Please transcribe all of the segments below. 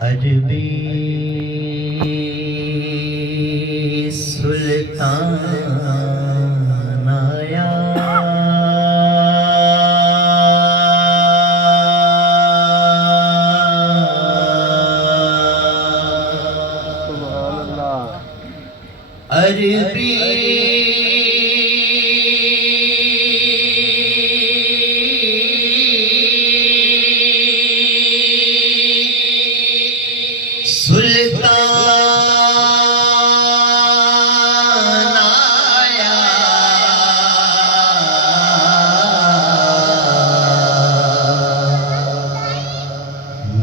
अरबी सुल्तान आया, अरबी सुल्तान आया,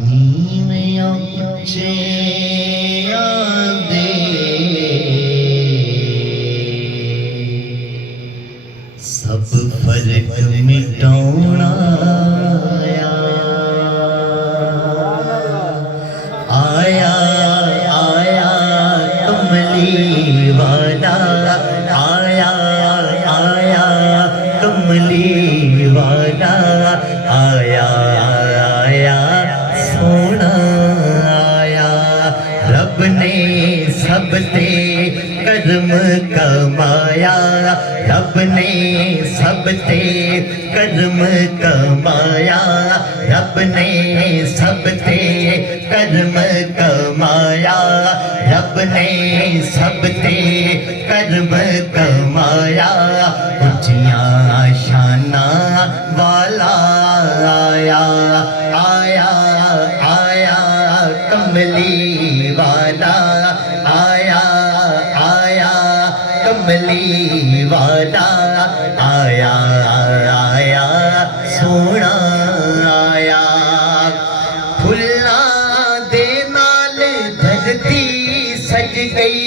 नीमियों दे सब फर्क मिटाउणा आया, आया कमली वाला आया, आया कमली वाला आया, आया सोना आया। रब ने सब ते कर्म कमाया, रब ने सब ते कर्म कमाया, रब ने सब ते कर्म कमाया, रब ने सब ते कर्म कमाया। ऊंचियां शाना वाला आया, आया, आया कमली वाला आया, आया कमली वाला आया, आया सोना आया। फुल्लां दे नाल धरती सज गई,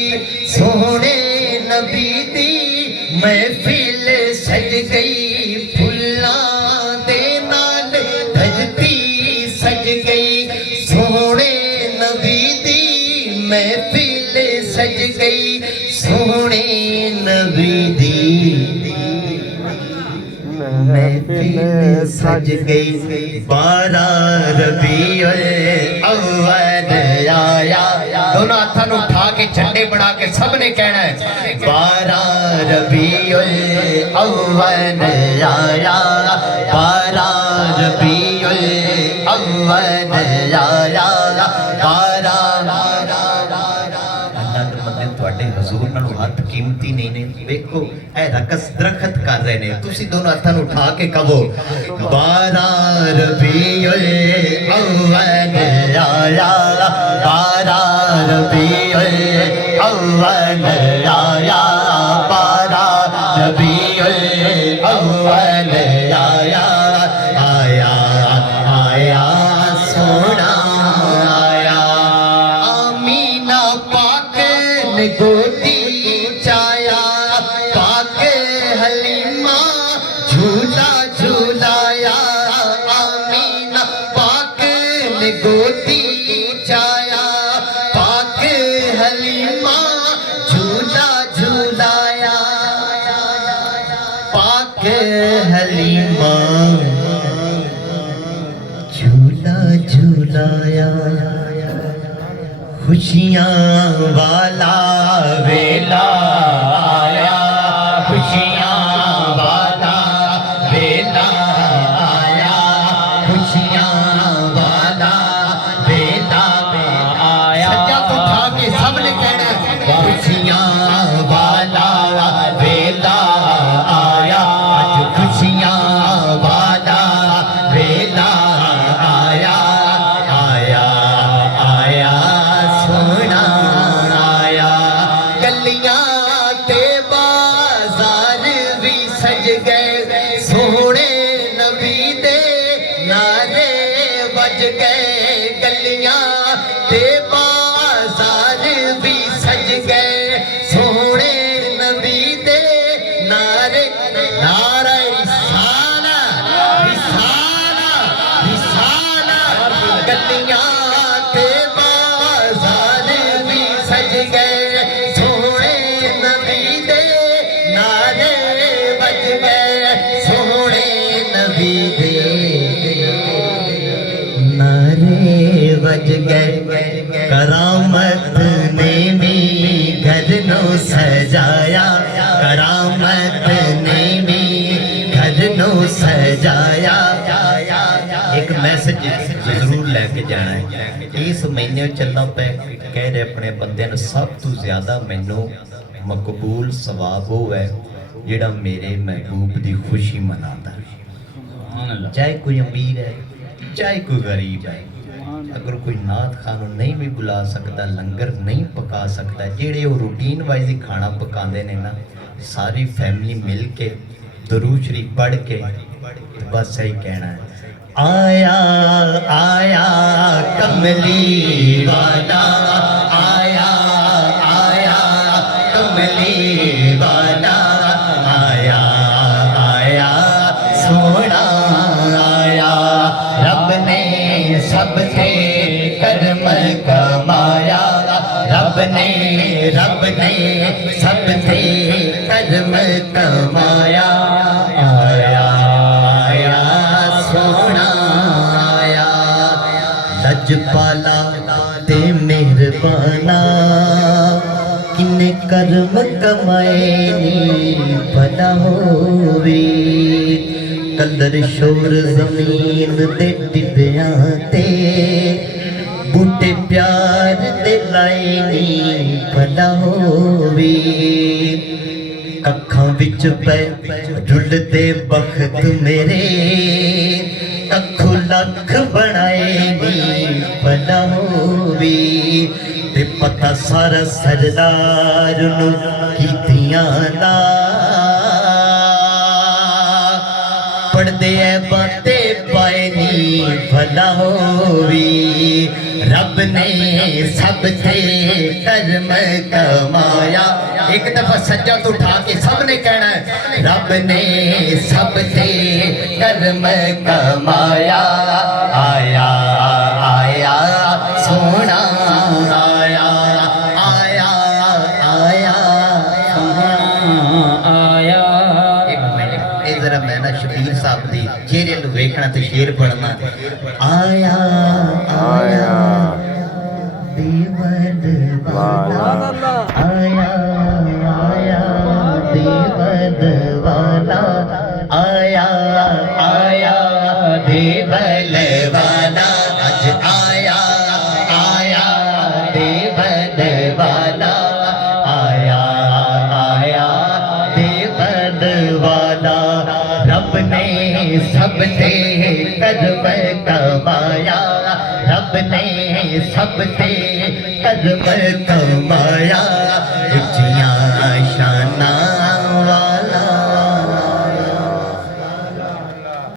सोहने नबी दी महफिल सज गई। फुल्लां दे नाल धरती सज गई, सोहने नबी दी महफिल सज गई, सोहने नबी दी महफिल सज गई। 12 रबीउल अव्वल आया, दोनों हाथों को उठा के झंडे बना के सबने कहना है 12 रबीउल अव्वल आया, 12 रबीउल अव्वल आया, 12 ਤੁਹਾਡੇ ਹਜ਼ੂਰ ਨਾਲੋਂ ਹੱਥ ਕੀਮਤੀ ਨਹੀਂ ਨੇ। ਵੇਖੋ ਇਹ ਰਕਸ ਦਰਖਤ ਕਰ ਰਹੇ ਨੇ, ਤੁਸੀਂ ਦੋਨੋਂ ਹੱਥਾਂ ਨੂੰ ਉਠਾ ਕੇ ਕਹੋ 12 ਰਬੀਉਲ ਅव्वल ਆਇਆ, 12 ਰਬੀਉਲ ਅव्वल ਆਇਆ, 12 ਰਬੀਉਲ ਅव्वल ਆਇਆ, ਆਇਆ, आया सोना आया। आमीना पाक ने गोदी चाया, पाक हलीमा झूला झूलाया। आमीना पाक ने गोदी चाया, पाक हलीमा झूला झूलाया, पाक हलीमा झूला झूलाया। खुशियाँ वाला वेला आया, खुशियाँ वाला वेला आया, खुशियाँ वाला वेला आया। सज्जा को उठा के सबने कहना खुशियाँ वाला वेला आया, आज खुशियाँ वाला वेला आया, आया, आया सोना आया। गलियां ते बाजार भी सज गए, सोहने नबी दे नारे बज गए। गलियां ते बाजार भी सज गए, सोहने नबी दे नारे, नारे रिसाला रिसाला रिसाला। गलियां ते बाजार भी सज गए, सोहने नबी दे नारे बज गए, सोहने नबी दे नारे वज गए करामत ने भी घर नो सजाया करामत ने भी घर नो सजाया एक मैसेज जरूर लैके जाना है इस महीने चलना पे कह रहे अपने बंदे सब तो ज्यादा मैनू मकबूल सवाब हो है जेड़ा मेरे महबूब की खुशी मनाता है चाहे कोई अमीर है चाहे कोई गरीब है अगर कोई नात खान नहीं भी बुला सकता लंगर नहीं पका सकता जेड़े वो रूटीन वाइज ही खाना पकाते ने ना सारी फैमिली मिल के दरूद शरीफ पढ़ के बस यही कहना है आया आया कमली वाला आया आया कमली वाला आया आया सोना आया रब ने सबसे कर्म कमाया रब ने सबसे कर्म कमाया आया आया सोना आया लजपाला ते मेहरबाना किन्ने कर्म कमाए नी भला होवे कलर शोर जमीन दे टिबियां ते बूटे प्यार दे लाए नी भला होवे अखां विच पै रुलदे बखत मेरे अखों लख बनाए नी भला होवे ते पता सारा सरदार नू कीतियां दा पढ़दे बातें पाए नी भला होवी रब ने सबसे कर्म कमाया एक दफा सज्जा तो उठा के सबने कहना है रब ने सबसे कर्म कमाया आया आया सोना आया आया आया आया जरा मैं ना शबीर साहब दी चेहरे नूं वेखना ते शेर पढ़ना आया आया देवल वाला आया आया देवल वाला आया आया देवल वाला अज आया आया देवल वाला आया आया देवल वाला रब ने सबसे कर्म कमाया रब ने सबसे कर्म कमाया उच्चियां शाना